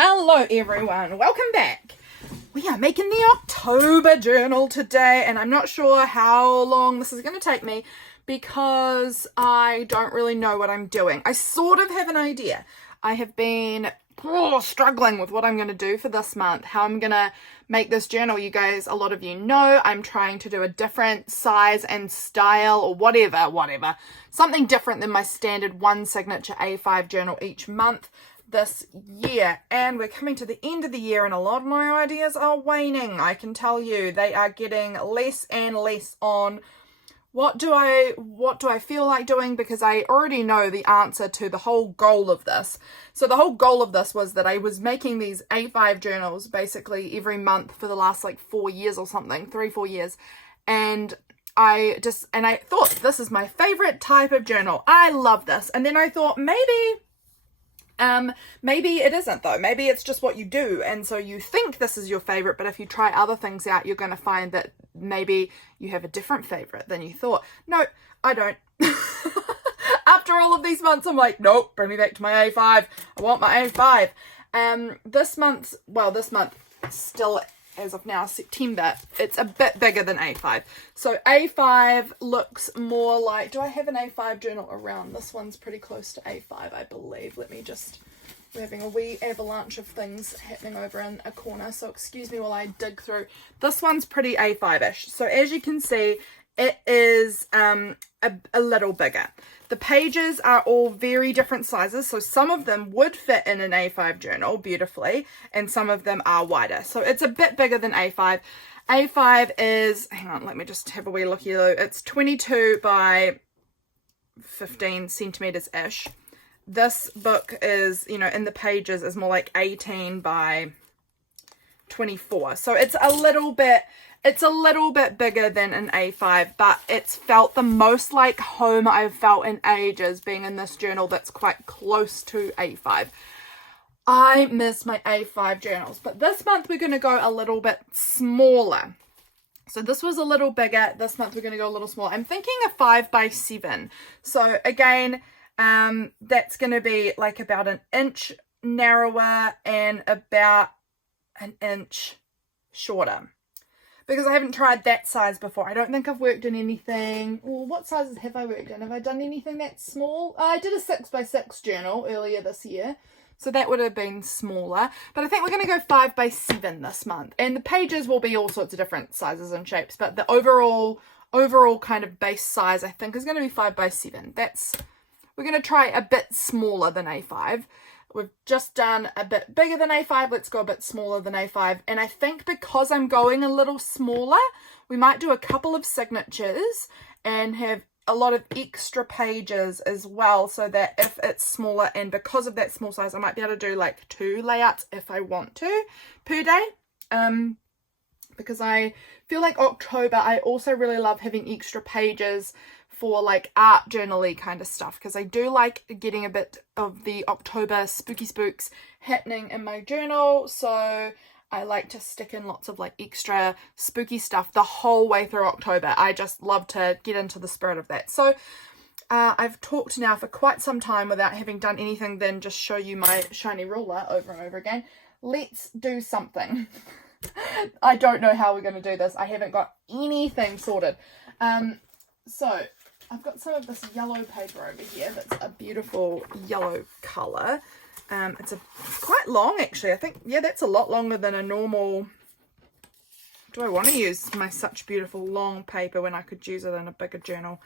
Hello everyone, welcome back. We are making the October journal today, and I'm not sure how long this is going to take me because I don't really know what I'm doing. I sort of have an idea. I have been struggling with what I'm going to do for this month, how I'm going to make this journal. You guys, a lot of you know, I'm trying to do a different size and style or whatever, something different than my standard one signature A5 journal each month this year. And we're coming to the end of the year and a lot of my ideas are waning. I can tell you they are getting less and less on what do I feel like doing, because I already know the answer to the whole goal of this. So the whole goal of this was that I was making these A5 journals basically every month for the last like 4 years or something, 3-4 years. And I thought this is my favorite type of journal. I love this. And then I thought maybe it isn't though. Maybe it's just what you do. And so you think this is your favorite, but if you try other things out, you're going to find that maybe you have a different favorite than you thought. No, I don't. After all of these months, I'm like, nope, bring me back to my A5. I want my A5. This month, still as of now, September, it's a bit bigger than A5. So A5 looks more like, do I have an A5 journal around? This one's pretty close to A5, I believe. We're having a wee avalanche of things happening over in a corner, so excuse me while I dig through. This one's pretty A5-ish. So as you can see, it is a little bigger. The pages are all very different sizes, so some of them would fit in an A5 journal beautifully, and some of them are wider. So it's a bit bigger than A5. A5 is, hang on, let me just have a wee look here. It's 22 by 15 centimeters-ish. This book is, in the pages is more like 18 by 24. So it's a little bit bigger than an A5, but it's felt the most like home I've felt in ages being in this journal that's quite close to A5. I miss my A5 journals, but this month we're going to go a little bit smaller. So this was a little bigger. This month we're going to go a little smaller. I'm thinking a 5 by 7. So again, that's going to be like about an inch narrower and about an inch shorter, because I haven't tried that size before. I don't think I've worked in anything. Well, what sizes have I worked in? Have I done anything that small? I did a 6 by 6 journal earlier this year, so that would have been smaller. But I think we're going to go 5 by 7 this month. And the pages will be all sorts of different sizes and shapes, but the overall kind of base size, I think, is going to be 5 by 7. We're going to try a bit smaller than A5. We've just done a bit bigger than A5. Let's go a bit smaller than A5. And I think because I'm going a little smaller, we might do a couple of signatures and have a lot of extra pages as well, so that if it's smaller, and because of that small size, I might be able to do like 2 layouts if I want to per day. Because I feel like October, I also really love having extra pages for like art journal-y kind of stuff, because I do like getting a bit of the October spooky spooks happening in my journal. So I like to stick in lots of like extra spooky stuff the whole way through October. I just love to get into the spirit of that. So I've talked now for quite some time without having done anything than just show you my shiny ruler over and over again. Let's do something. I don't know how we're going to do this. I haven't got anything sorted. So I've got some of this yellow paper over here that's a beautiful yellow colour. It's quite long actually. I think, yeah, that's a lot longer than a normal. Do I want to use my such beautiful long paper when I could use it in a bigger journal?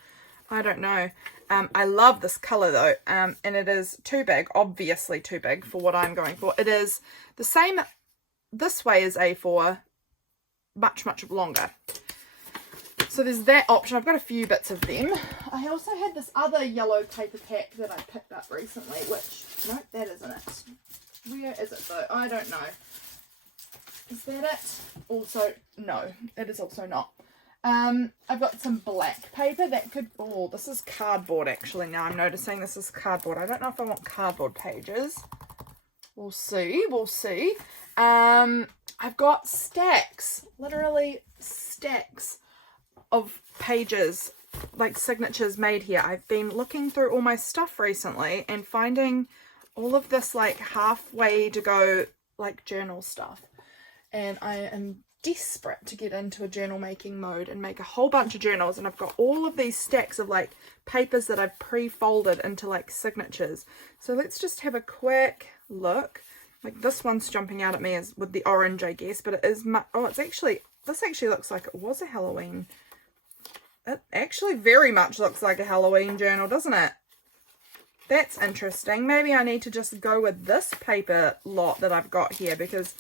I don't know. I love this colour though, and it is too big, obviously too big for what I'm going for. It is the same this way as A4, much longer. So there's that option. I've got a few bits of them. I also had this other yellow paper pack that I picked up recently, which, no, that isn't it. Where is it though? I don't know. Is that it? Also, no, it is also not. I've got some black paper that could, oh, this is cardboard actually. Now I'm noticing this is cardboard. I don't know if I want cardboard pages. We'll see. I've got stacks, literally stacks of pages, like signatures made here. I've been looking through all my stuff recently and finding all of this like halfway to go like journal stuff, and I am desperate to get into a journal making mode and make a whole bunch of journals. And I've got all of these stacks of like papers that I've pre-folded into like signatures. So let's just have a quick look. Like this one's jumping out at me as with the orange, I guess, but it is it's actually, this actually looks like it was a Halloween. It actually very much looks like a Halloween journal, doesn't it? That's interesting. Maybe I need to just go with this paper lot that I've got here, because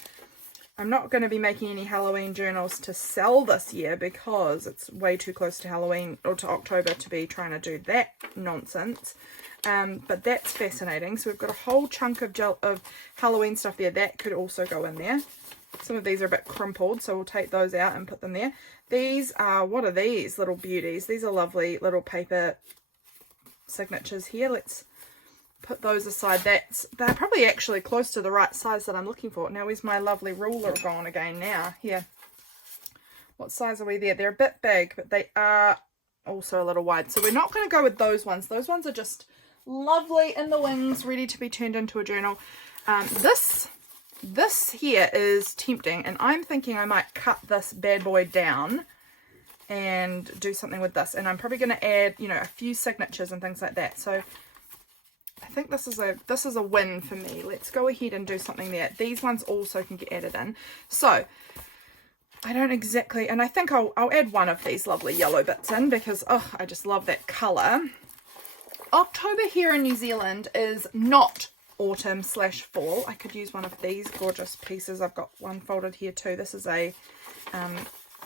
I'm not going to be making any Halloween journals to sell this year because it's way too close to Halloween or to October to be trying to do that nonsense. But that's fascinating. So we've got a whole chunk of Halloween stuff there. That could also go in there. Some of these are a bit crumpled, so we'll take those out and put them there. These are, what are these little beauties? These are lovely little paper signatures here. Let's put those aside. They're probably actually close to the right size that I'm looking for. Now, where's my lovely ruler gone again now? Here. What size are we there? They're a bit big, but they are also a little wide. So we're not going to go with those ones. Those ones are just lovely in the wings, ready to be turned into a journal. This here is tempting, and I'm thinking I might cut this bad boy down and do something with this. And I'm probably going to add, you know, a few signatures and things like that. So I think this is a win for me. Let's go ahead and do something there. These ones also can get added in. So I don't exactly, and I think I'll add one of these lovely yellow bits in because, oh, I just love that colour. October here in New Zealand is not autumn/fall. I could use one of these gorgeous pieces. I've got one folded here too. This is a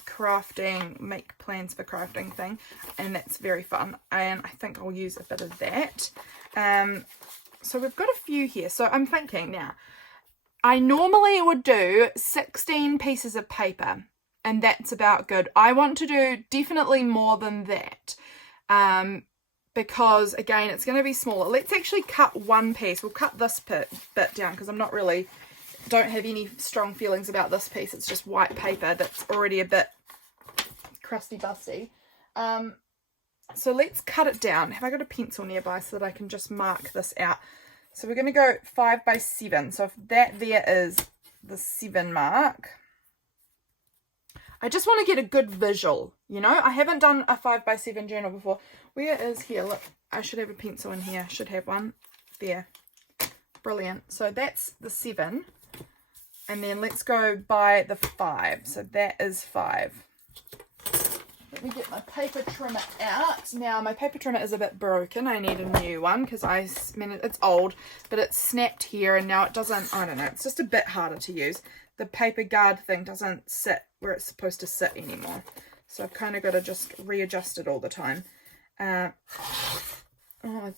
crafting, make plans for crafting thing, and that's very fun, and I think I'll use a bit of that. So we've got a few here. So I'm thinking now, I normally would do 16 pieces of paper, and that's about good. I want to do definitely more than that, because again, it's going to be smaller. Let's actually cut one piece. We'll cut this bit down because I'm not really, don't have any strong feelings about this piece. It's just white paper that's already a bit crusty busty. So let's cut it down. Have I got a pencil nearby so that I can just mark this out? So we're going to go 5 by 7. So if that there is the 7 mark, I just want to get a good visual, you know. I haven't done a 5 by 7 journal before. Where is here? Look, I should have a pencil in here. I should have one. There. Brilliant. So that's the 7. And then let's go by the 5. So that is 5. Let me get my paper trimmer out. Now, my paper trimmer is a bit broken. I need a new one because it's old, but it's snapped here and now it doesn't, I don't know, it's just a bit harder to use. The paper guard thing doesn't sit where it's supposed to sit anymore. So I've kind of got to just readjust it all the time. Oh,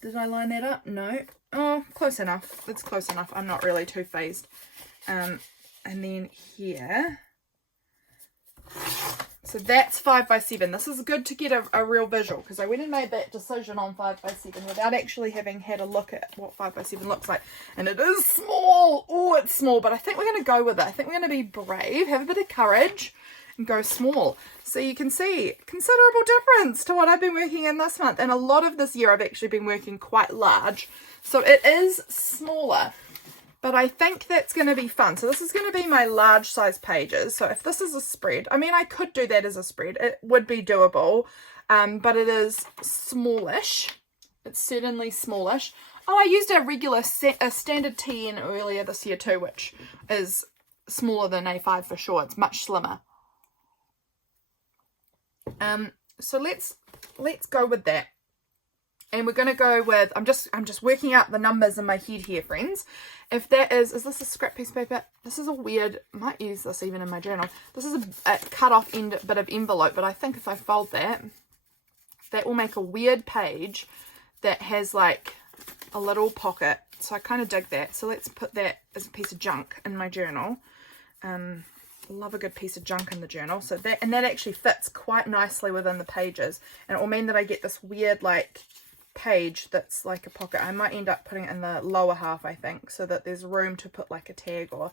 did I line that up? No. Oh, close enough. It's close enough. I'm not really too phased. And then here. So that's 5 by 7. This is good to get a real visual because I went and made that decision on 5 by 7 without actually having had a look at what 5 by 7 looks like. And it is small. Oh, it's small, but I think we're going to go with it. I think we're going to be brave, have a bit of courage, and go small. So you can see considerable difference to what I've been working in this month. And a lot of this year I've actually been working quite large. So it is smaller. But I think that's going to be fun. So this is going to be my large size pages. So if this is a spread, I mean, I could do that as a spread. It would be doable, but it is smallish. It's certainly smallish. Oh, I used a standard 10 earlier this year too, which is smaller than A5 for sure. It's much slimmer. So let's go with that. And we're going to go with, I'm just working out the numbers in my head here, friends. If that is this a scrap piece of paper? This is a weird, I might use this even in my journal. This is a cut off bit of envelope, but I think if I fold that will make a weird page that has like a little pocket. So I kind of dig that. So let's put that as a piece of junk in my journal. Love a good piece of junk in the journal. So that actually fits quite nicely within the pages. And it will mean that I get this weird like page that's like a pocket. I might end up putting it in the lower half, I think, so that there's room to put like a tag or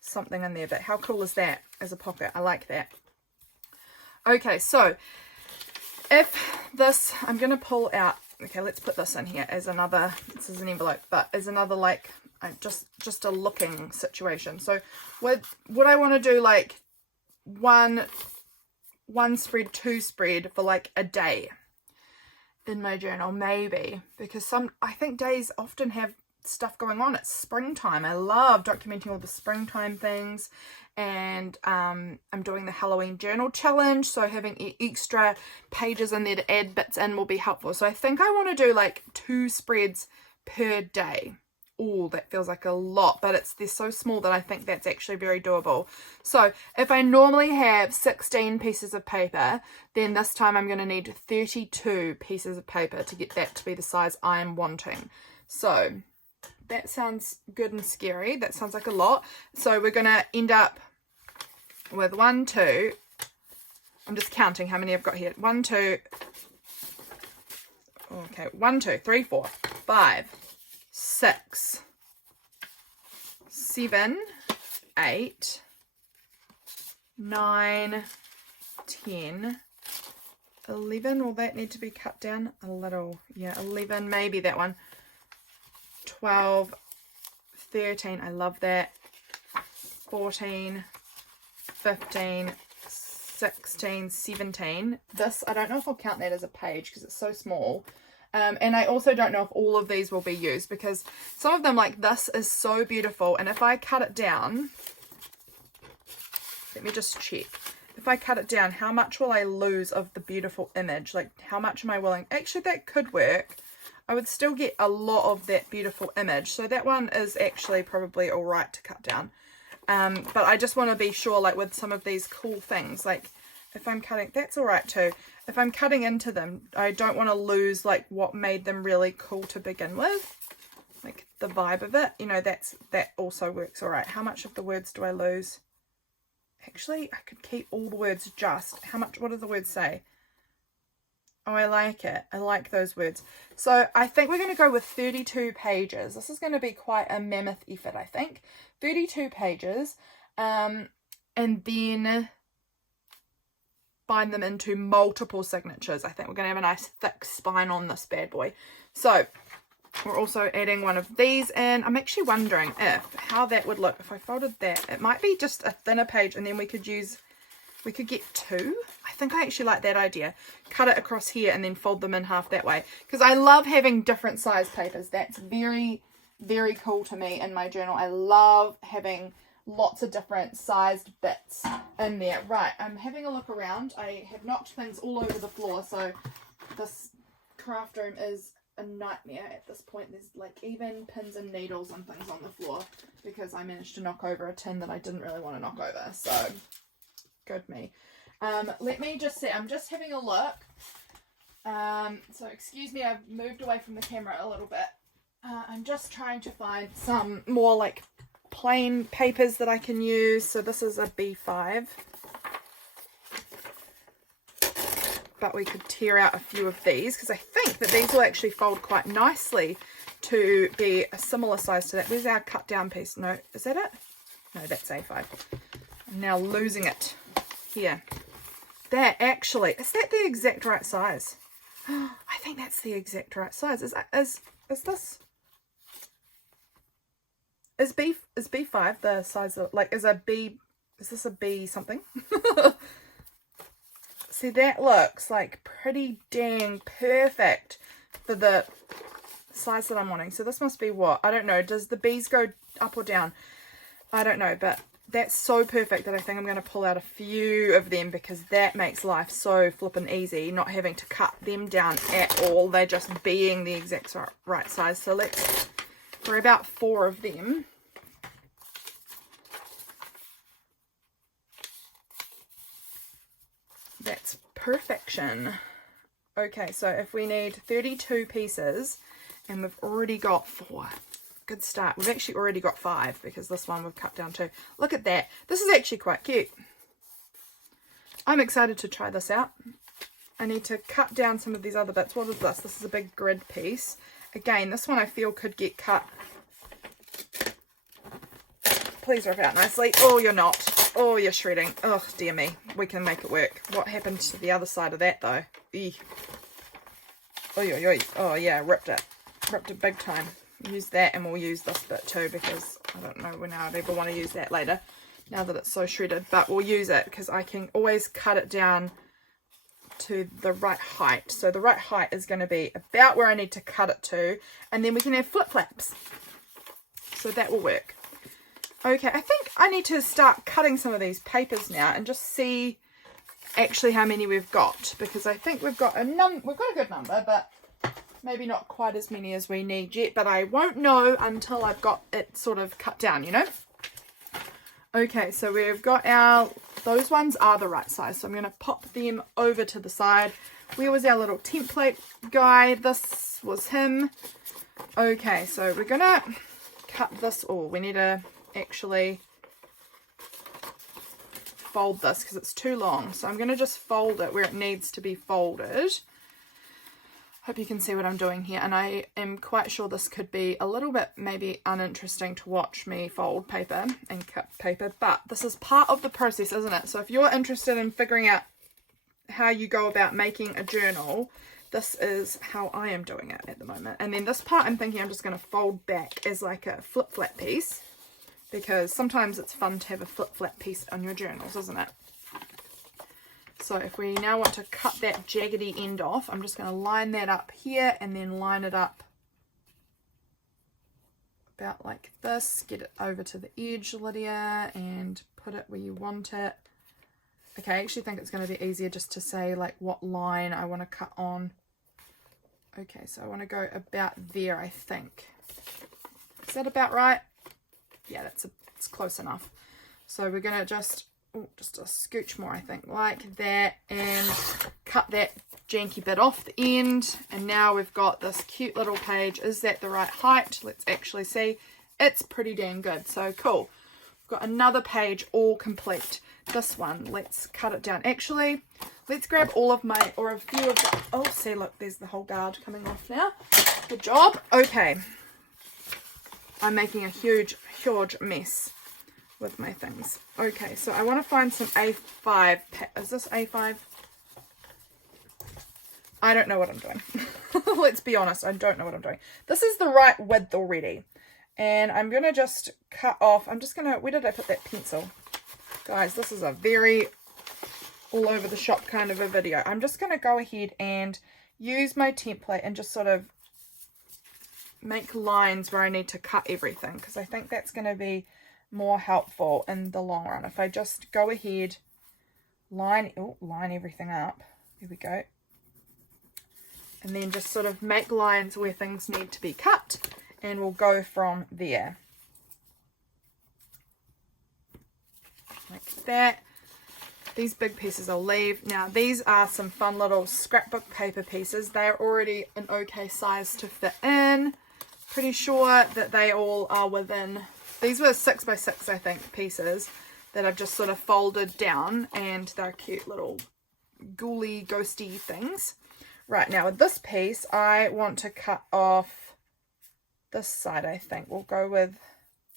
something in there. But how cool is that as a pocket? I like that. Okay, so if this, I'm going to pull out okay, let's put this in here as another, this is an envelope, but as another like, just a looking situation. So would I want to do like one spread, two spread for like a day in my journal? Maybe, because I think days often have stuff going on. It's springtime. I love documenting all the springtime things, and I'm doing the Halloween journal challenge, so having extra pages in there to add bits in will be helpful. So I think I want to do like 2 spreads per day. Oh, that feels like a lot, but they're so small that I think that's actually very doable. So if I normally have 16 pieces of paper, then this time I'm going to need 32 pieces of paper to get that to be the size I'm wanting. So that sounds good and scary. That sounds like a lot. So we're going to end up with 1, 2. I'm just counting how many I've got here. 1, 2. Okay, 1, 2, 3, 4, 5, 6, 7, 8, 9, 10, 11. Will that need to be cut down a little? Yeah, 11, maybe that one. 12, 13, I love that. 14, 15, 16, 17. This, I don't know if I'll count that as a page because it's so small. And I also don't know if all of these will be used, because some of them, like this, is so beautiful. And if I cut it down, let me just check. If I cut it down, how much will I lose of the beautiful image? Like, how much am I willing? Actually, that could work. I would still get a lot of that beautiful image. So that one is actually probably all right to cut down. But I just want to be sure, like with some of these cool things, like if I'm cutting, that's all right too. If I'm cutting into them, I don't want to lose like what made them really cool to begin with, like the vibe of it. You know, that also works all right. How much of the words do I lose? Actually, I could keep all the words just. How much, what do the words say? Oh, I like it. I like those words. So I think we're going to go with 32 pages. This is going to be quite a mammoth effort, I think. 32 pages. And then bind them into multiple signatures. I think we're going to have a nice thick spine on this bad boy. So we're also adding one of these in. I'm actually wondering how that would look if I folded that. It might be just a thinner page, and then we could get 2. I think I actually like that idea. Cut it across here and then fold them in half that way, because I love having different size papers. That's very, very cool to me in my journal. I love having lots of different sized bits in there. Right, I'm having a look around. I have knocked things all over the floor, so this craft room is a nightmare at this point. There's like even pins and needles and things on the floor because I managed to knock over a tin that I didn't really want to knock over. So good me. Let me just see. I'm just having a look. So excuse me, I've moved away from the camera a little bit. I'm just trying to find some more like plain papers that I can use. So this is a B5. But we could tear out a few of these, because I think that these will actually fold quite nicely to be a similar size to that. Where's our cut down piece? No, is that it? No, that's A5. I'm now losing it here. That actually, is that the exact right size? I think that's the exact right size. Is this? Is B5 the size of, like, is this a B something? See, that looks like pretty dang perfect for the size that I'm wanting. So this must be what? I don't know. Does the B's go up or down? I don't know, but that's so perfect that I think I'm going to pull out a few of them, because that makes life so flippin' easy, not having to cut them down at all. They're just being the exact right size. So for about 4 of them. That's perfection. Okay, so if we need 32 pieces and we've already got 4, good start. We've actually already got 5 because this one we've cut down to. Look at that. This is actually quite cute. I'm excited to try this out. I need to cut down some of these other bits. What is this? This is a big grid piece. Again, this one I feel could get cut. Please rip it out nicely. Oh, you're not. Oh, you're shredding. Oh, dear me. We can make it work. What happened to the other side of that, though? Eeh. Oh yeah, ripped it big time. Use that, and we'll use this bit too, because I don't know when I'd ever want to use that later, now that it's so shredded, but we'll use it because I can always cut it down to the right height. So the right height is going to be about where I need to cut it to, and then we can have flip-flaps, so that will work. Okay, I think I need to start cutting some of these papers now and just see actually how many we've got, because I think we've got a good number, but maybe not quite as many as we need yet, but I won't know until I've got it sort of cut down, you know. Okay, so we've got those ones are the right size, so I'm going to pop them over to the side. Where was our little template guy? This was him. Okay, so we're going to cut this. Oh, we need to actually fold this because it's too long, so I'm going to just fold it where it needs to be folded. Hope you can see what I'm doing here, and I am quite sure this could be a little bit maybe uninteresting to watch me fold paper and cut paper, but this is part of the process, isn't it? So if you're interested in figuring out how you go about making a journal, this is how I am doing it at the moment. And then this part I'm thinking I'm just going to fold back as like a flip-flap piece, because sometimes it's fun to have a flip-flap piece on your journals, isn't it? So if we now want to cut that jaggedy end off, I'm just going to line that up here and then line it up about like this. Get it over to the edge, Lydia, and put it where you want it. Okay, I actually think it's going to be easier just to say like what line I want to cut on. Okay, so I want to go about there, I think. Is that about right? Yeah, it's close enough. So we're going to just a scooch more, I think, like that, and cut that janky bit off the end. And now we've got this cute little page. Is that the right height? Let's actually see. It's pretty dang good. So cool. We've got another page all complete. This one, let's cut it down. Actually, let's grab all of my, or a few of the, oh, see, look, there's the whole guard coming off now. Good job. Okay. I'm making a huge mess with my things. Okay, so I want to find some A5. Is this A5? I don't know what I'm doing. Let's be honest, I don't know what I'm doing. This is the right width already. And I'm going to just cut off. I'm just going to, where did I put that pencil? Guys, this is a very all over the shop kind of a video. I'm just going to go ahead and use my template and just sort of make lines where I need to cut everything, because I think that's going to be more helpful in the long run. If I just go ahead, line everything up, there we go, and then just sort of make lines where things need to be cut, and we'll go from there like that. These big pieces I'll leave. Now these are some fun little scrapbook paper pieces. They're already an okay size to fit in. Pretty sure that they all are within, these were 6 by 6 I think pieces that I've just sort of folded down, and they're cute little ghouly ghosty things. Right, now with this piece I want to cut off this side. I think we'll go with,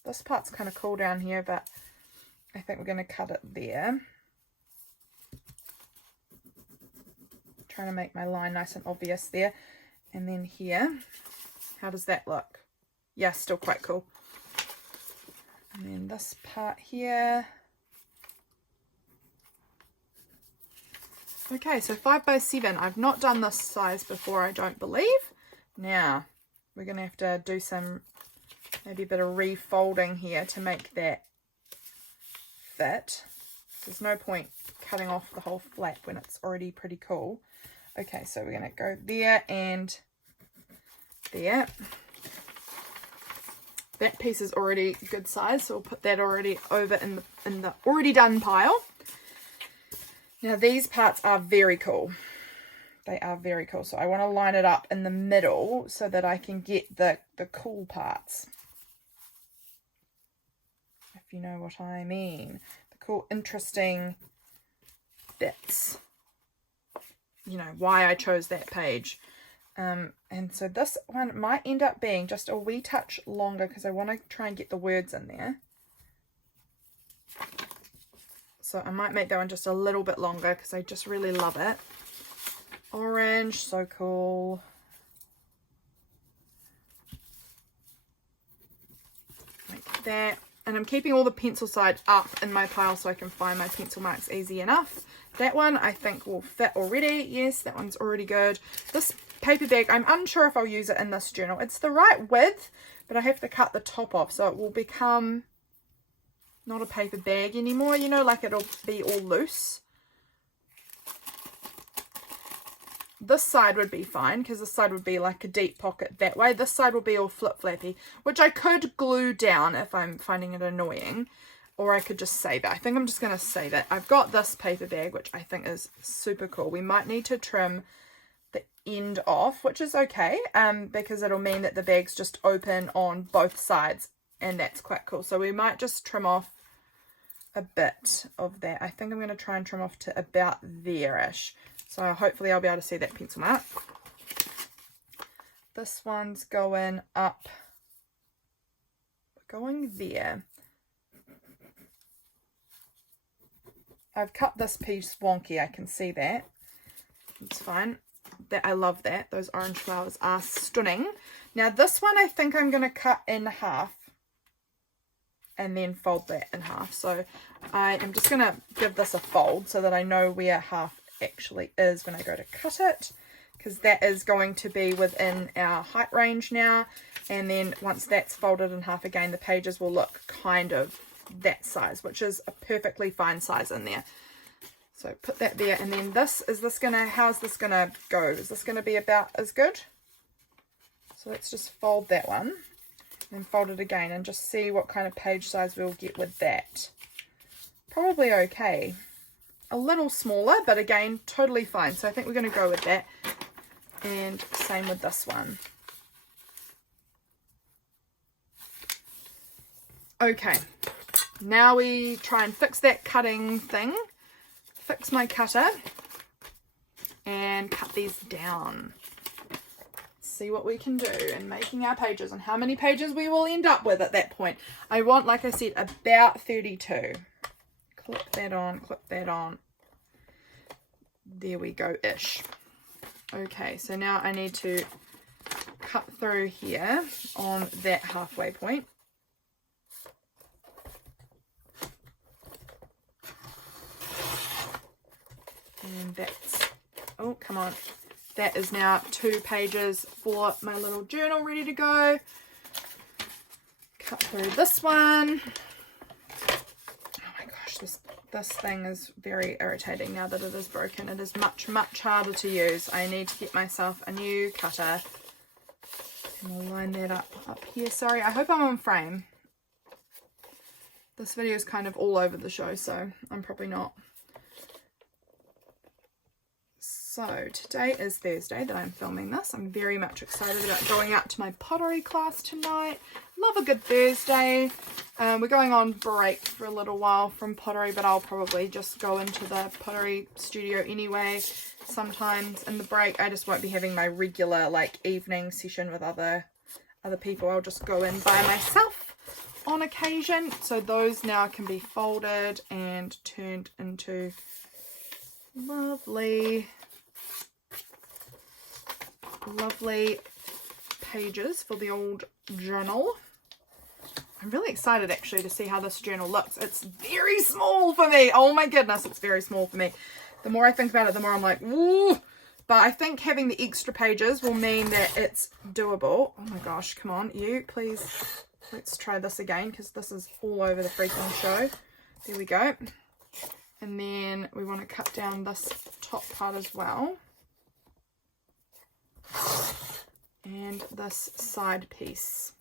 this part's kind of cool down here, but I think we're going to cut it there. Trying to make my line nice and obvious there. And then here, how does that look? Yeah, still quite cool. And then this part here. Okay, so 5 by 7. I've not done this size before, I don't believe. Now, we're going to have to do some, maybe a bit of refolding here to make that fit. There's no point cutting off the whole flap when it's already pretty cool. Okay, so we're going to go there and there. That piece is already good size, so we'll put that already over in the already done pile. Now these parts are very cool. They are very cool. So I want to line it up in the middle so that I can get the cool parts. If you know what I mean. The cool, interesting bits. You know, why I chose that page. And so this one might end up being just a wee touch longer because I want to try and get the words in there. So I might make that one just a little bit longer because I just really love it. Orange, so cool. that. And I'm keeping all the pencil side up in my pile so I can find my pencil marks easy enough. That one I think will fit already. Yes, that one's already good. This paper bag, I'm unsure if I'll use it in this journal. It's the right width, but I have to cut the top off so it will become not a paper bag anymore, you know, like it'll be all loose. This side would be fine because this side would be like a deep pocket that way. This side will be all flip-flappy, which I could glue down if I'm finding it annoying, or I could just save it. I think I'm just going to save it. I've got this paper bag, which I think is super cool. We might need to trim the end off, which is okay, because it'll mean that the bag's just open on both sides, and that's quite cool. So we might just trim off a bit of that. I think I'm going to try and trim off to about there-ish. So hopefully I'll be able to see that pencil mark. This one's going up, going there. I've cut this piece wonky, I can see that. It's fine. That, I love that. Those orange flowers are stunning. Now this one I think I'm going to cut in half and then fold that in half. So I am just going to give this a fold so that I know where half actually is when I go to cut it, because that is going to be within our height range now, and then once that's folded in half again, the pages will look kind of that size, which is a perfectly fine size in there. So put that there, and then how's this gonna go? Is this gonna be about as good? So let's just fold that one and fold it again and just see what kind of page size we'll get with that. Probably okay. A little smaller, but again, totally fine. So I think we're going to go with that. And same with this one. Okay. Now we try and fix that cutting thing. Fix my cutter. And cut these down. See what we can do in making our pages and how many pages we will end up with at that point. I want, like I said, about 32. Clip that on, clip that on. There we go-ish. Okay, so now I need to cut through here on that halfway point. And that's, oh, come on. That is now 2 pages for my little journal ready to go. Cut through this one. This thing is very irritating now that it is broken. It is much, much harder to use. I need to get myself a new cutter. And we'll line that up here. Sorry, I hope I'm on frame. This video is kind of all over the show, so I'm probably not. So today is Thursday that I'm filming this. I'm very much excited about going out to my pottery class tonight. Love a good Thursday. We're going on break for a little while from pottery, but I'll probably just go into the pottery studio anyway. Sometimes in the break, I just won't be having my regular like evening session with other people. I'll just go in by myself on occasion. So those now can be folded and turned into lovely pages for the old journal. I'm really excited actually to see how this journal looks. It's very small for me. Oh my goodness, it's very small for me. The more I think about it, the more I'm like, ooh. But I think having the extra pages will mean that it's doable. Oh my gosh, come on, you please. Let's try this again because this is all over the freaking show. There we go. And then we want to cut down this top part as well. And this side piece.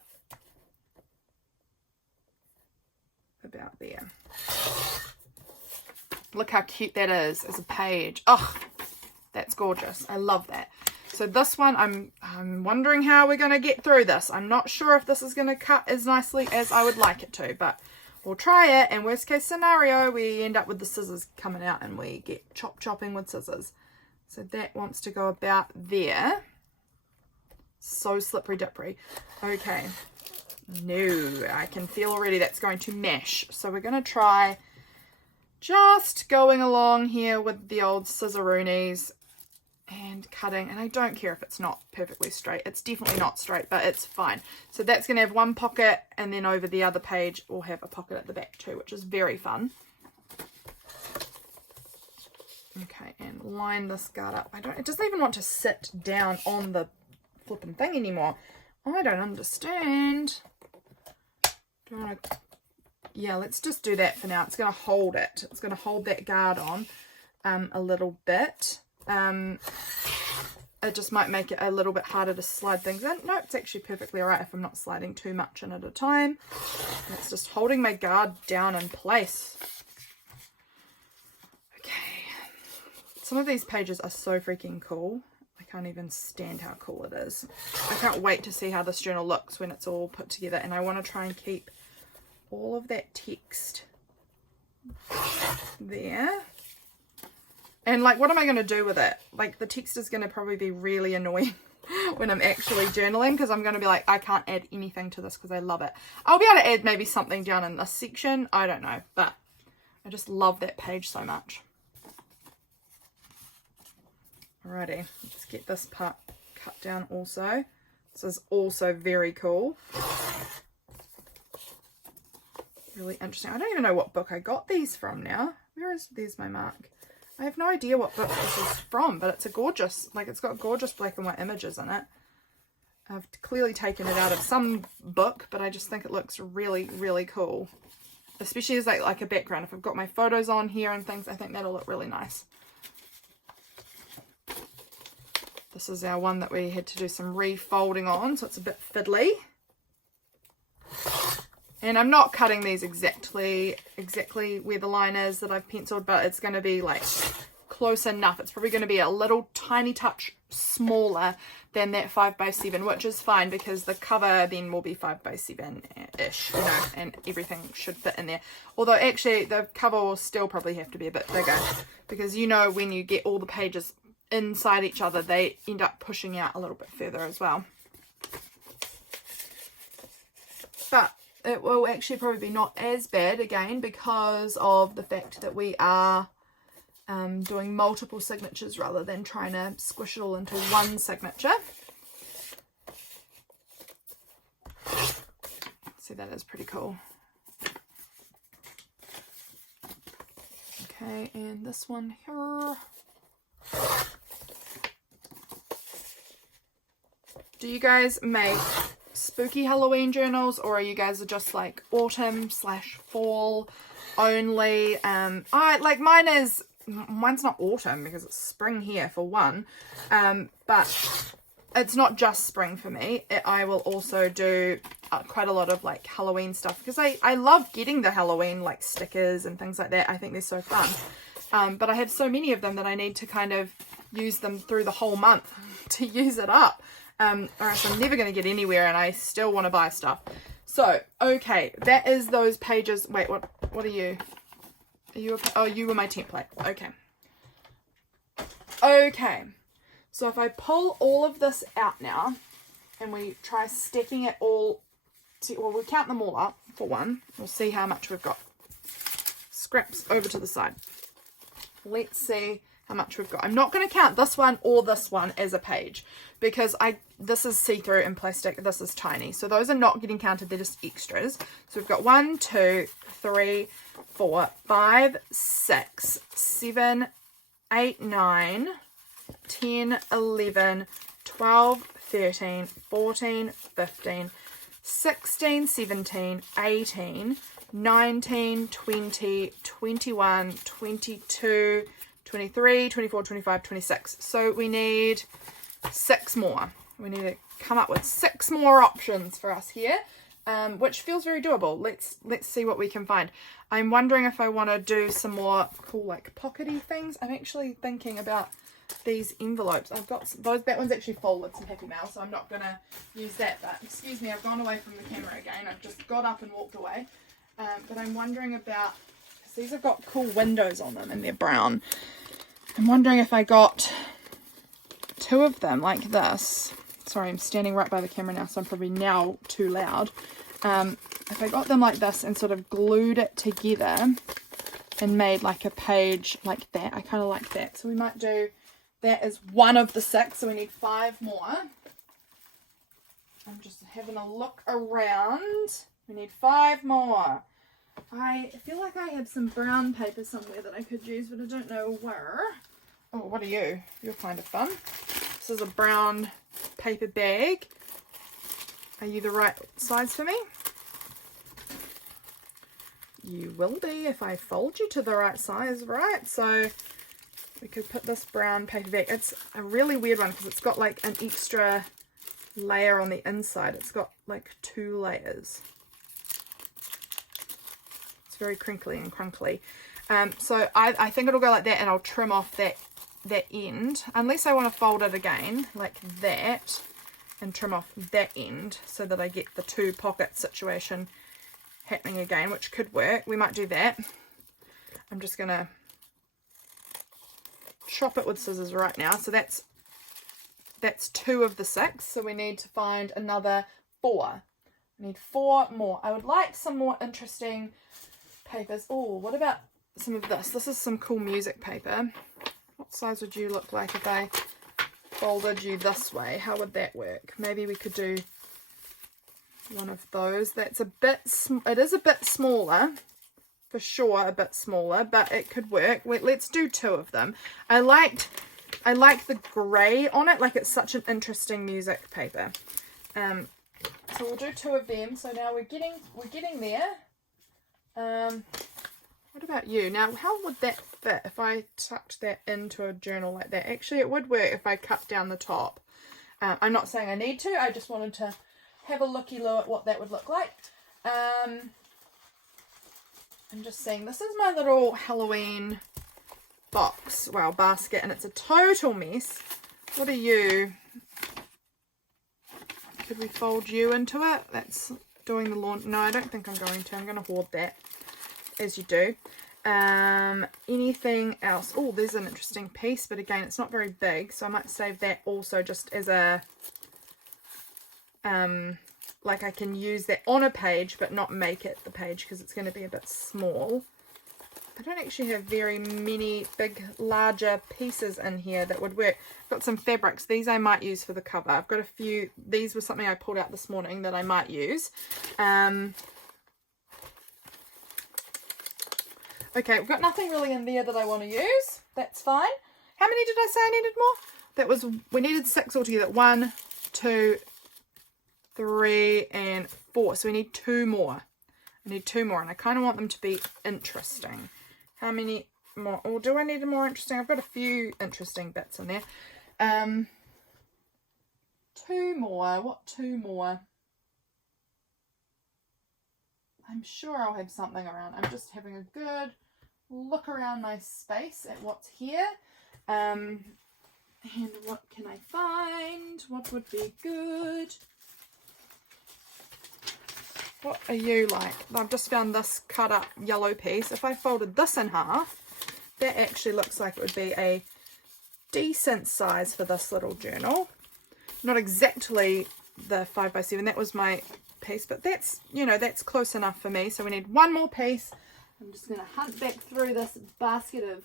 About there. Look how cute that is as a page. Oh, that's gorgeous. I love that. So this one, I'm wondering how we're going to get through this. I'm not sure if this is going to cut as nicely as I would like it to, but we'll try it. And worst case scenario, we end up with the scissors coming out and we get chopping with scissors. So that wants to go about there. So slippery dippery. Okay. No, I can feel already that's going to mesh. So we're going to try just going along here with the old scissoroonies and cutting, and I don't care if it's not perfectly straight. It's definitely not straight, but it's fine. So that's going to have one pocket, and then over the other page we'll have a pocket at the back too, which is very fun. Okay, and line this guard up. It doesn't even want to sit down on the flipping thing anymore. I don't understand. Do I want to... Yeah, let's just do that for now. It's going to hold it. It's going to hold that guard on a little bit. It just might make it a little bit harder to slide things in. No, it's actually perfectly alright if I'm not sliding too much in at a time. And it's just holding my guard down in place. Okay. Some of these pages are so freaking cool. I can't even stand how cool it is. I can't wait to see how this journal looks when it's all put together, and I want to try and keep all of that text there. And like, what am I going to do with it? Like, the text is going to probably be really annoying when I'm actually journaling, because I'm going to be like, I can't add anything to this because I love it. I'll be able to add maybe something down in this section. I don't know, but I just love that page so much. Alrighty, let's get this part cut down also. This is also very cool. Really interesting. I don't even know what book I got these from now. There's my mark. I have no idea what book this is from, but it's a gorgeous, like, it's got gorgeous black and white images in it. I've clearly taken it out of some book, but I just think it looks really, really cool. Especially as like a background. If I've got my photos on here and things, I think that'll look really nice. This is our one that we had to do some refolding on, so it's a bit fiddly. And I'm not cutting these exactly where the line is that I've penciled, but it's going to be like close enough. It's probably going to be a little tiny touch smaller than that 5x7, which is fine because the cover then will be 5x7-ish, you know, and everything should fit in there. Although actually the cover will still probably have to be a bit bigger, because you know when you get all the pages inside each other, they end up pushing out a little bit further as well. But it will actually probably be not as bad, again, because of the fact that we are doing multiple signatures rather than trying to squish it all into one signature. So that is pretty cool. Okay, and this one here. Do you guys make spooky Halloween journals, or are you guys just like autumn/fall only? I like mine's not autumn because it's spring here for one, but it's not just spring for me. I will also do quite a lot of like Halloween stuff, because I love getting the Halloween like stickers and things like that. I think they're so fun, but I have so many of them that I need to kind of use them through the whole month to use it up. Or else I'm never going to get anywhere, and I still want to buy stuff. So, okay, that is those pages. Wait, what are you? Are you oh, you were my template. Okay. Okay. So if I pull all of this out now, and we try stacking it all, well, we'll count them all up for one. We'll see how much we've got. Scraps over to the side. Let's see how much we've got. I'm not going to count this one or this one as a page, because this is see-through and plastic, this is tiny, so those are not getting counted, they're just extras. So we've got 1, 2, 3, 4, 5, 6, 7, 8, 9, 10, 11, 12, 13, 14, 15, 16, 17, 18, 19, 20, 21, 22, 23, 24, 25, 26. So we need 6 more. We need to come up with 6 more options for us here, which feels very doable. Let's see what we can find. I'm wondering if I want to do some more cool like pockety things. I'm actually thinking about these envelopes. I've got that one's actually full with some Happy Mail, so I'm not going to use that. But excuse me, I've gone away from the camera again. I've just got up and walked away. But I'm wondering about, because these have got cool windows on them and they're brown. I'm wondering if I got 2 of them like this. Sorry, I'm standing right by the camera now, so I'm probably now too loud. If I got them like this and sort of glued it together and made like a page like that, I kind of like that. So we might do That is one of the 6, so we need 5 more. I'm just having a look around. We need 5 more. I feel like I have some brown paper somewhere that I could use, but I don't know where. Oh, what are you? You're kind of fun. This is a brown paper bag. Are you the right size for me? You will be if I fold you to the right size, right? So we could put this brown paper bag. It's a really weird one because it's got like an extra layer on the inside. It's got like 2 layers. It's very crinkly and crunkly. So I think it'll go like that, and I'll trim off that end, unless I want to fold it again like that and trim off that end so that I get the 2 pocket situation happening again, which could work. We might do that. I'm just gonna chop it with scissors right now. So that's 2 of the 6, so we need to find another 4. We need 4 more. I would like some more interesting papers. Oh, what about some of this? This is some cool music paper. What size would you look like if I folded you this way? How would that work? Maybe we could do one of those. That's a bit, it is a bit smaller, for sure, a bit smaller, but it could work. Let's do 2 of them. I like the grey on it, like it's such an interesting music paper. So we'll do 2 of them. So now we're getting there. What about you? Now, how would that fit if I tucked that into a journal like that? Actually, it would work if I cut down the top. I'm not saying I need to. I just wanted to have a looky-loo at what that would look like. I'm just saying, this is my little Halloween box, well, basket, and it's a total mess. What are you? Could we fold you into it? That's doing the lawn. No, I don't think I'm going to. I'm going to hoard that, as you do. Anything else? Oh, there's an interesting piece, but again, it's not very big, so I might save that also just as a like I can use that on a page but not make it the page because it's going to be a bit small. I don't actually have very many big larger pieces in here that would work. I've got some fabrics. These I might use for the cover. I've got a few. These were something I pulled out this morning that I might use. Okay, we've got nothing really in there that I want to use. That's fine. How many did I say I needed more? That was, we needed 6 altogether. 1, 2, 3, and 4. So we need 2 more. I need 2 more, and I kind of want them to be interesting. How many more? Or do I need a more interesting? I've got a few interesting bits in there. 2 more. What 2 more? I'm sure I'll have something around. I'm just having a good look around my space at what's here. And what can I find? What would be good? What are you like? I've just found this cut up yellow piece. If I folded this in half, that actually looks like it would be a decent size for this little journal. Not exactly the 5x7. That was my piece, but that's, you know, that's close enough for me. So we need 1 more piece. I'm just going to hunt back through this basket of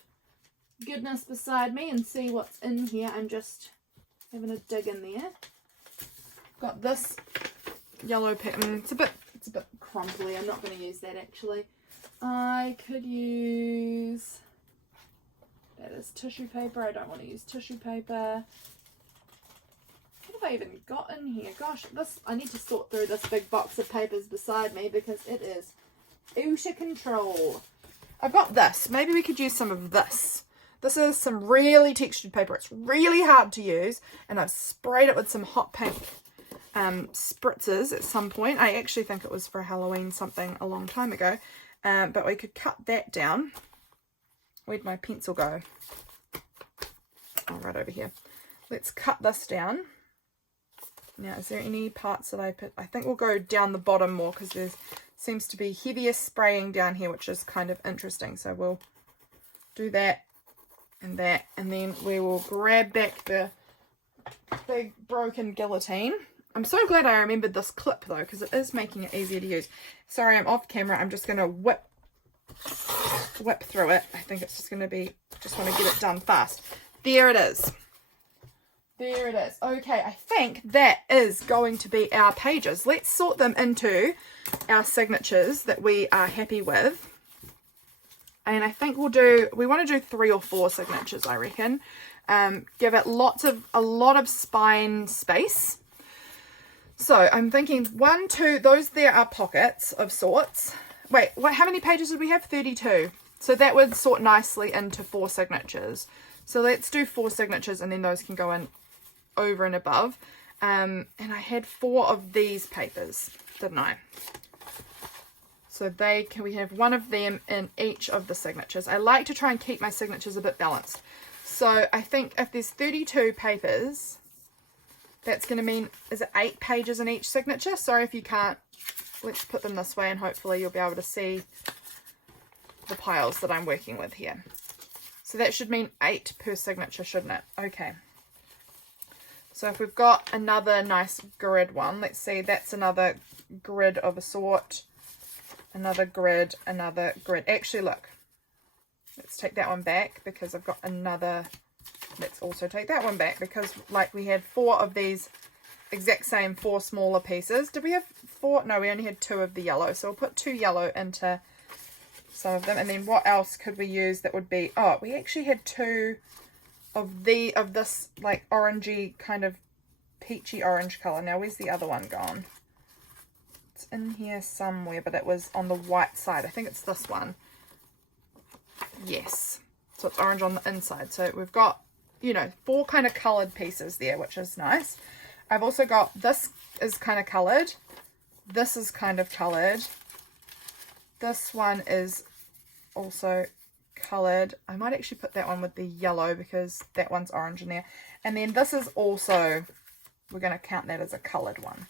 goodness beside me and see what's in here. I'm just having a dig in there. Got this yellow paper. It's a bit crumply. I'm not going to use that actually. I could use, that is tissue paper. I don't want to use tissue paper. What have I even got in here? Gosh, I need to sort through this big box of papers beside me because it is out of control. I've got this. Maybe we could use some of this. This is some really textured paper. It's really hard to use, and I've sprayed it with some hot pink spritzers at some point. I actually think it was for Halloween something a long time ago, but we could cut that down. Where'd my pencil go? Oh, right over here. Let's cut this down. Now, is there any parts that I put? I think we'll go down the bottom more because there seems to be heavier spraying down here, which is kind of interesting. So we'll do that, and then we will grab back the big broken guillotine. I'm so glad I remembered this clip though, because it is making it easier to use. Sorry, I'm off camera. I'm just going to whip through it. I think it's just going to be, just want to get it done fast. There it is. There it is. Okay, I think that is going to be our pages. Let's sort them into our signatures that we are happy with. And I think we want to do 3 or 4 signatures, I reckon. Give it a lot of spine space. So I'm thinking 1, 2, those there are pockets of sorts. Wait, how many pages did we have? 32. So that would sort nicely into 4 signatures. So let's do 4 signatures and then those can go in over and above. And I had 4 of these papers, didn't I? So we have 1 of them in each of the signatures. I like to try and keep my signatures a bit balanced. So I think if there's 32 papers, that's going to mean, is it 8 pages in each signature? Sorry if you can't. Let's put them this way and hopefully you'll be able to see the piles that I'm working with here. So that should mean 8 per signature, shouldn't it? Okay. So if we've got another nice grid one, let's see, that's another grid of a sort. Another grid, another grid. Actually, look. Let's take that one back because I've got another. Let's also take that one back because like we had 4 of these exact same 4 smaller pieces. Did we have 4? No, we only had 2 of the yellow. So we'll put 2 yellow into some of them. And then what else could we use that would be, oh, we actually had 2 of this like orangey kind of peachy orange color. Now where's the other one gone? It's in here somewhere, but it was on the white side. I think it's this one. Yes. So it's orange on the inside. So we've got, 4 kind of colored pieces there, which is nice. I've also got, this is kind of colored. This is kind of colored. This one is also colored. I might actually put that one with the yellow because that one's orange in there. And then this is also, we're going to count that as a colored one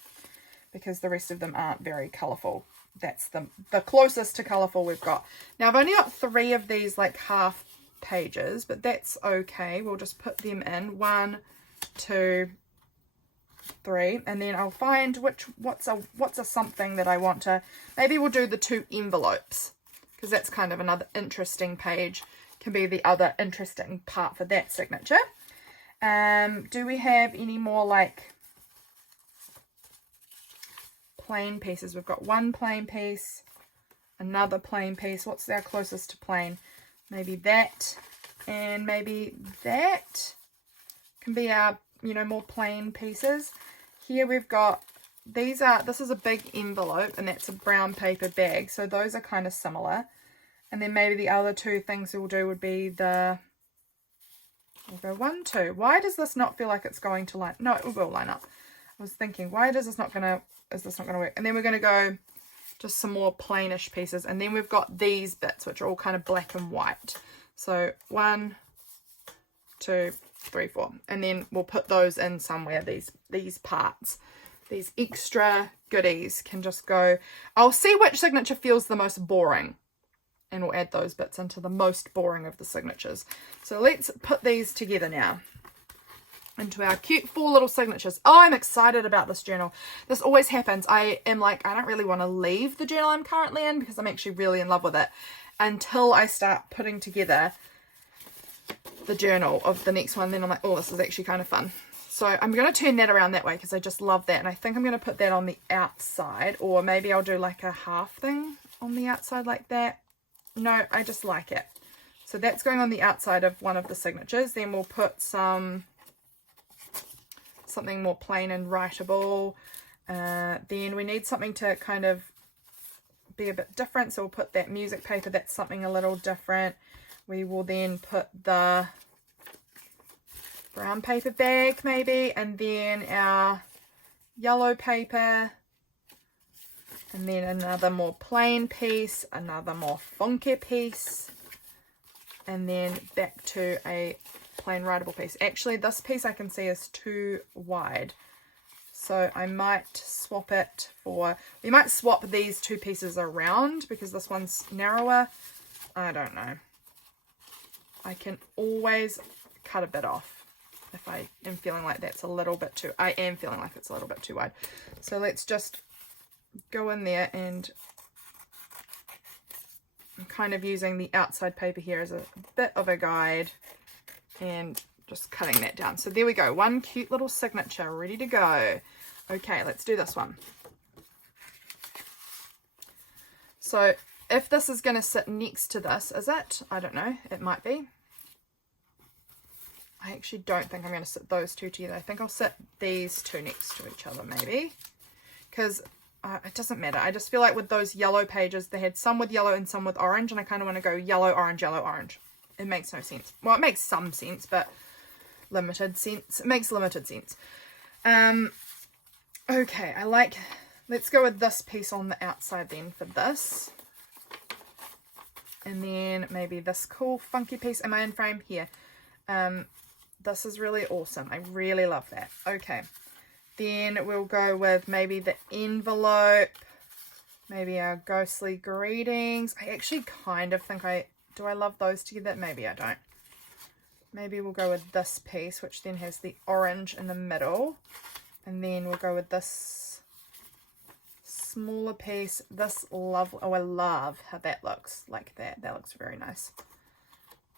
because the rest of them aren't very colorful. That's the closest to colorful we've got. Now I've only got 3 of these like half pages, but that's okay. We'll just put them in 1, 2, 3, and then I'll find what's a something that I want to, maybe we'll do the 2 envelopes because that's kind of another interesting page, can be the other interesting part for that signature. Do we have any more like plain pieces? We've got 1 plain piece, another plain piece. What's our closest to plain? Maybe that, and maybe that can be our, more plain pieces. Here we've got, this is a big envelope, and that's a brown paper bag. So those are kind of similar. And then maybe the other 2 things we'll do would be we'll go 1, 2. Why does this not feel like it's going to line? No, it will line up. I was thinking, why is this not going to work? And then we're going to go just some more plainish pieces. And then we've got these bits, which are all kind of black and white. So 1, 2, 3, 4. And then we'll put those in somewhere, these parts. These extra goodies can just go. I'll see which signature feels the most boring. And we'll add those bits into the most boring of the signatures. So let's put these together now into our cute 4 little signatures. Oh, I'm excited about this journal. This always happens. I am like, I don't really want to leave the journal I'm currently in because I'm actually really in love with it until I start putting together the journal of the next one. Then I'm like, oh, this is actually kind of fun. So I'm going to turn that around that way because I just love that. And I think I'm going to put that on the outside, or maybe I'll do like a half thing on the outside like that. No, I just like it. So that's going on the outside of one of the signatures. Then we'll put something more plain and writable. Then we need something to kind of be a bit different. So we'll put that music paper. That's something a little different. We will then put the brown paper bag maybe. And then our yellow paper. And then another more plain piece, another more funky piece, and then back to a plain writable piece. Actually, this piece I can see is too wide, so I might swap it for, we might swap these 2 pieces around because this one's narrower. I don't know. I can always cut a bit off if I am feeling like that's a little bit too, I am feeling like it's a little bit too wide. So let's just go in there, and I'm kind of using the outside paper here as a bit of a guide and just cutting that down. So there we go. One cute little signature ready to go. Okay, let's do this one. So if this is going to sit next to this, is it? I don't know. It might be. I actually don't think I'm going to sit those two together. I think I'll sit these two next to each other maybe. Because it doesn't matter. I just feel like with those yellow pages, they had some with yellow and some with orange. And I kind of want to go yellow, orange, yellow, orange. It makes no sense. Well, it makes some sense, but limited sense. It makes limited sense. Okay, let's go with this piece on the outside then for this. And then maybe this cool funky piece. Am I in frame? Here. This is really awesome. I really love that. Okay. Then we'll go with maybe the envelope. Maybe our ghostly greetings. I actually kind of think do I love those together? Maybe I don't. Maybe we'll go with this piece, which then has the orange in the middle. And then we'll go with this smaller piece. This lovely, oh, I love how that looks like that. That looks very nice.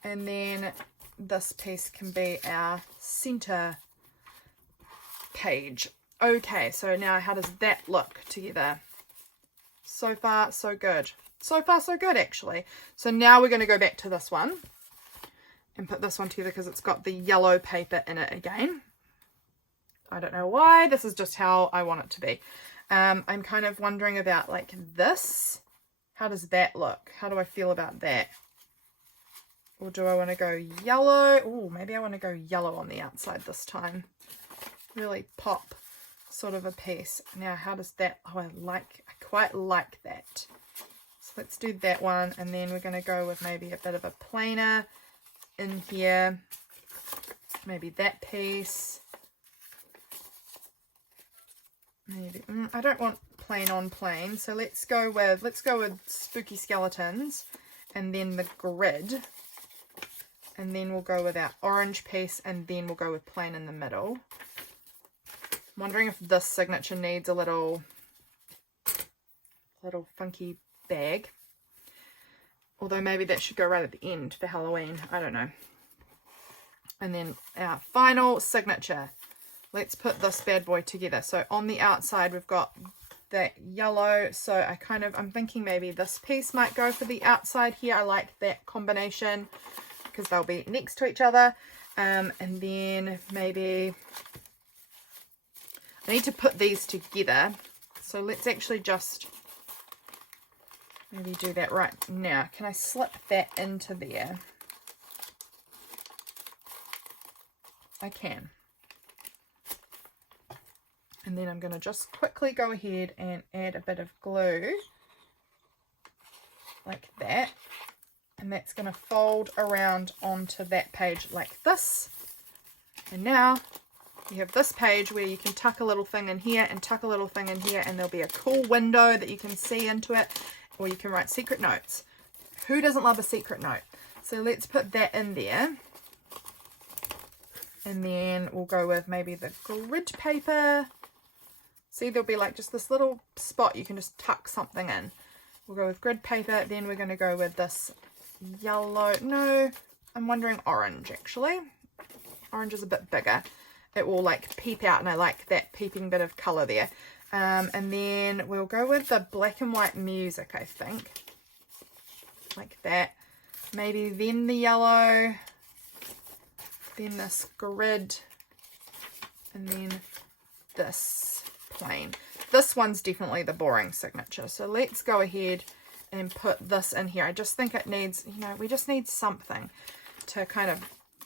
And then this piece can be our center page. Okay, so now how does that look together? So far, so good. So far, so good, actually. So now we're going to go back to this one and put this one together because it's got the yellow paper in it again. I don't know why. This is just how I want it to be. I'm kind of wondering about like this. How does that look? How do I feel about that? Or do I want to go yellow? Oh, maybe I want to go yellow on the outside this time. Really pop sort of a piece. Now, how does that... Oh, I quite like that. So let's do that one. And then we're going to go with maybe a bit of a plainer in here. Maybe that piece. Maybe... I don't want plain on plain. So let's go with spooky skeletons. And then the grid. And then we'll go with our orange piece, and then we'll go with plain in the middle. I'm wondering if this signature needs a little funky bag. Although maybe that should go right at the end for Halloween. I don't know. And then our final signature. Let's put this bad boy together. So on the outside, we've got that yellow. So I'm thinking maybe this piece might go for the outside here. I like that combination, because they'll be next to each other. And then maybe I need to put these together. So let's actually just maybe do that right now. Can I slip that into there? I can. And then I'm going to just quickly go ahead and add a bit of glue like that. And that's going to fold around onto that page like this. And now you have this page where you can tuck a little thing in here and tuck a little thing in here, and there'll be a cool window that you can see into it, or you can write secret notes. Who doesn't love a secret note? So let's put that in there. And then we'll go with maybe the grid paper. See, there'll be like just this little spot you can just tuck something in. We'll go with grid paper. Then we're going to go with this yellow. No, I'm wondering orange actually. Orange is a bit bigger. It will like peep out, and I like that peeping bit of colour there. And then we'll go with the black and white music, I think. Like that. Maybe then the yellow. Then this grid. And then this plain. This one's definitely the boring signature. So let's go ahead and put this in here. I just think it needs, we just need something to kind of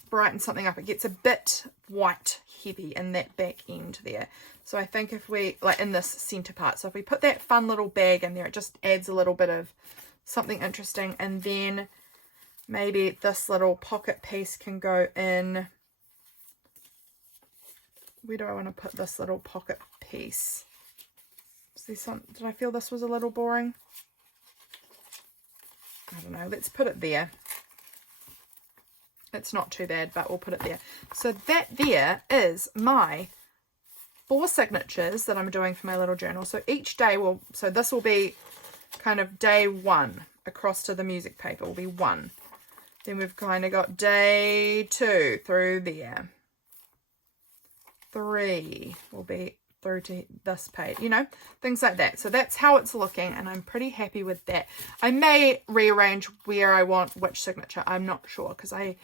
brighten something up. It gets a bit white heavy in that back end there. So I think if we, like in this center part, so if we put that fun little bag in there, it just adds a little bit of something interesting. And then maybe this little pocket piece can go in. Where do I want to put this little pocket piece? Did I feel this was a little boring? I don't know. Let's put it there. It's not too bad, but we'll put it there. So that there is my 4 signatures that I'm doing for my little journal. So each day so this will be kind of day 1 across to the music paper will be 1. Then we've kind of got day 2 through there. 3 will be through to this page, you know, things like that. So that's how it's looking, and I'm pretty happy with that. I may rearrange where I want which signature. I'm not sure, because I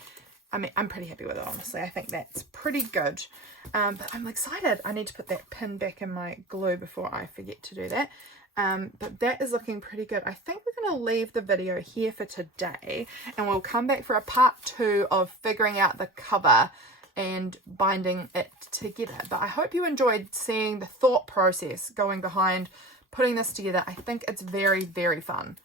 mean, I'm pretty happy with it, honestly. I think that's pretty good. But I'm excited. I need to put that pin back in my glue before I forget to do that. But that is looking pretty good. I think we're going to leave the video here for today, and we'll come back for a part 2 of figuring out the cover and binding it together. But I hope you enjoyed seeing the thought process going behind putting this together. I think it's very, very fun.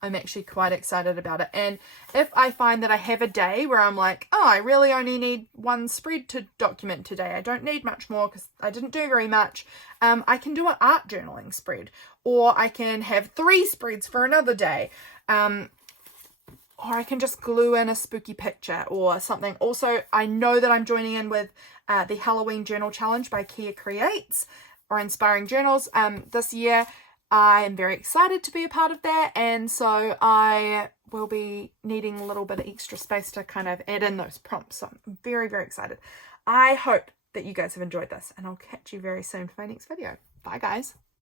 I'm actually quite excited about it. And if I find that I have a day where I'm like, oh, I really only need one spread to document today, I don't need much more because I didn't do very much, I can do an art journaling spread, or I can have 3 spreads for another day, or I can just glue in a spooky picture or something. Also, I know that I'm joining in with the Halloween Journal Challenge by Kia Creates, or Inspiring Journals, this year. I am very excited to be a part of that, and so I will be needing a little bit of extra space to kind of add in those prompts. So I'm very, very excited. I hope that you guys have enjoyed this, and I'll catch you very soon for my next video. Bye, guys.